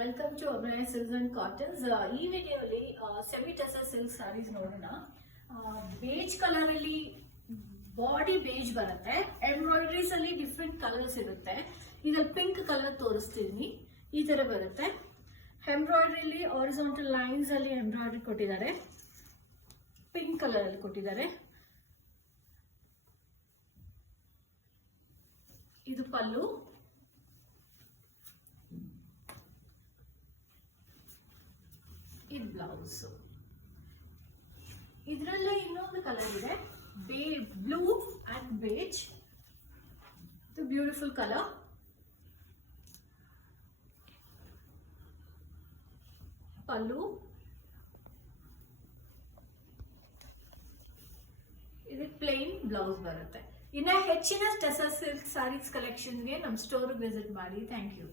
Welcome to ಅಭಿನಯ silks and cottons. ಈ ವಿಡಿಯೋಲಿ ಸೆಮಿ ಟಸರ್ ಸಿಲ್ಕ್ ಸ್ಯಾರೀಸ್ ನೋಡೋಣ. ಬೇಜ್ ಕಲರ್ ಅಲ್ಲಿ ಬಾಡಿ ಬೇಜ್ ಬರುತ್ತೆ. ಎಂಬ್ರಾಯ್ಡ್ರೀಸ್ ಅಲ್ಲಿ ಡಿಫ್ರೆಂಟ್ ಕಲರ್ಸ್ ಇರುತ್ತೆ. ಇದ್ರಲ್ಲಿ ಪಿಂಕ್ ಕಲರ್ ತೋರಿಸ್ತೀನಿ. ಈ ತರ ಬರುತ್ತೆ. ಎಂಬ್ರಾಯ್ಡ್ರಿಲಿ ಹಾರಿಜಾಂಟಲ್ ಲೈನ್ಸ್ ಅಲ್ಲಿ ಎಂಬ್ರಾಯ್ಡ್ರಿ ಕೊಟ್ಟಿದ್ದಾರೆ. ಪಿಂಕ್ ಕಲರ್ ಅಲ್ಲಿ ಕೊಟ್ಟಿದ್ದಾರೆ. ಇದು ಪಲ್ಲು. ಇದು ಬ್ಲೌಸ್. ಇದರಲ್ಲೇ ಇನ್ನೊಂದು ಕಲರ್ ಇದೆ, ಬ್ಲೂ ಅಂಡ್ ಬೇಜ್. ಇದು ಬ್ಯೂಟಿಫುಲ್ ಕಲರ್. ಪಲ್ಲು. ಇದು ಪ್ಲೇನ್ ಬ್ಲೌಸ್ ಬರುತ್ತೆ. ಇನ್ನ ಹೆಚ್ಚಿನ ಟಸರ್ ಸಿಲ್ಕ್ ಸ್ಯಾರೀಸ್ ಕಲೆಕ್ಷನ್ಗೆ ನಮ್ಮ ಸ್ಟೋರ್ ವಿಸಿಟ್ ಮಾಡಿ. Thank you.